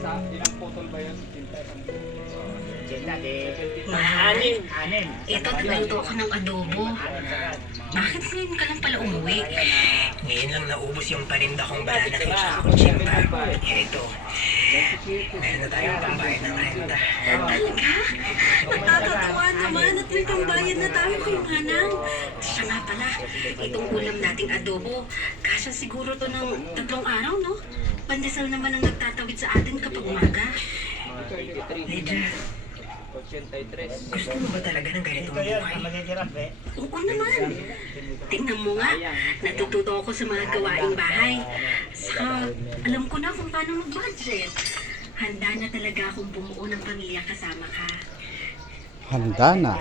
Ilang putol ba yun? Mahal, ito nagluto ako ng adobo. Bakit ngayon ka lang pala umuwi? Ngayon lang naubos yung paninda kong banana cake sa kutsimba. Ito, meron na tayong pambayad ng renta. Talaga? Nakakatawa naman at may pambayad na tayo kay Manang. Siya nga pala, itong ulam nating adobo. Kasya siguro to ng 3 araw, no? Pandesal naman ang nagtatawid sa atin kapag umaga. Lydia, gusto mo ba talaga ng ganitong buhay? Oo naman. Tingnan mo nga, natututo ako sa mga gawaing bahay. Saka, alam ko na kung paano mag-budget. Handa na talaga akong bumuo ng pamilya kasama ka. Handa na.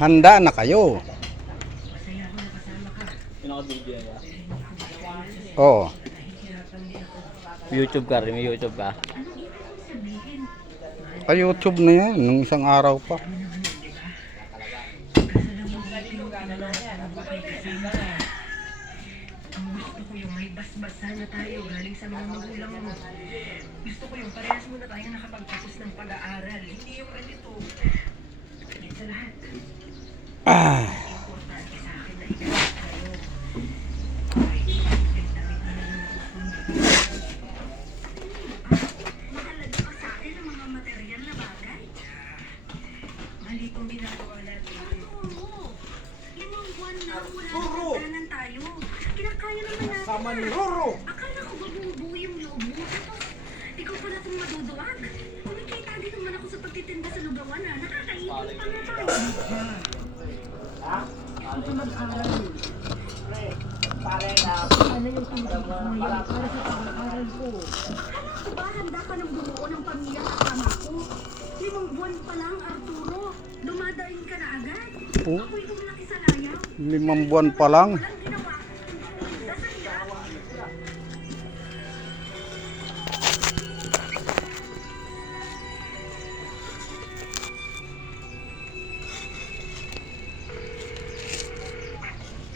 Handa na kayo. Pinaka-video ba? Oo. YouTube ka rin, may YouTube ka. Sa YouTube na yan, nung isang araw pa. Gusto ko yung may basbasa na tayo galing sa mga magulang mo. Gusto ko yung parehas mo na tayo nakapagtapos ng pag-aaral. Hindi yung ganito. Kalit sa lahat. Importante sa akin na ikaw tayo. Kahit damit na lang ang gusto mo. Mahalaga pa sa akin ang mga material na bagay. Mali kong ginagawa natin. Oo. 5 buwan na wala na hagdanan tayo. Kinakaya naman natin. Sama ni Roro! Akala ko ba bumubuo yung loob mo? Tapos, ikaw pala itong maduduwag. Kumikita din naman ako sa pagtitinda sa lugawan na nakakaipon pa nga tayo. Gusto ko mag-aral. Ano yung tungkol ko ngayon para sa pag-aaral ko? Alam ko ba handa ka ng bumuo ng pamilya kasama ko? 5 buwan pa lang, Arturo. Dumadaing ka na agad. Oh. Ako yung laki sa layaw. 5 buwan pa lang. Walang ginawa. Dasal ka.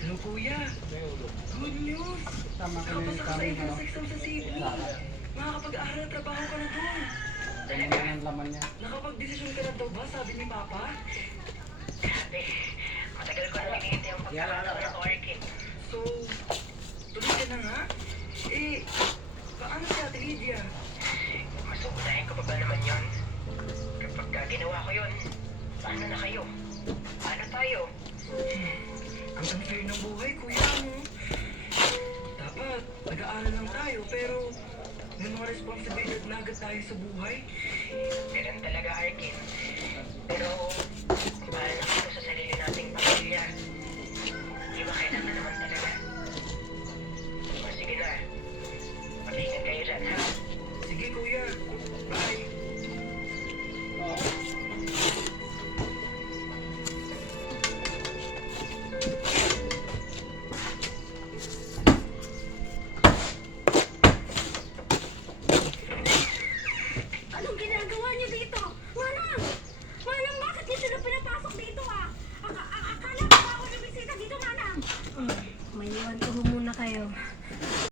Hello kuya, good news! Nakapasa ka sa entrance exam sa Cebu. Makakapag-aaral at trabaho ka na doon. Ganyan ang laman niya. Nakapag-desisyon ka na daw ba, sabi ni Papa? Matagal ko na hinihintay ang pagkakataon ng orchid. So, tuloy ka na nga? Eh, paano si Ate Lydia? Masuunahin ko pa ba naman yun? Kapag ginawa ko yun, paano na kayo? Paano tayo? Ang unfair ng buhay, kuya, no? Dapat, nag-aaral lang tayo, pero may mga responsibilidad na agad tayo sa buhay. Ganun talaga, Arkin. Pero, para na kami sa sarili nating pamilya.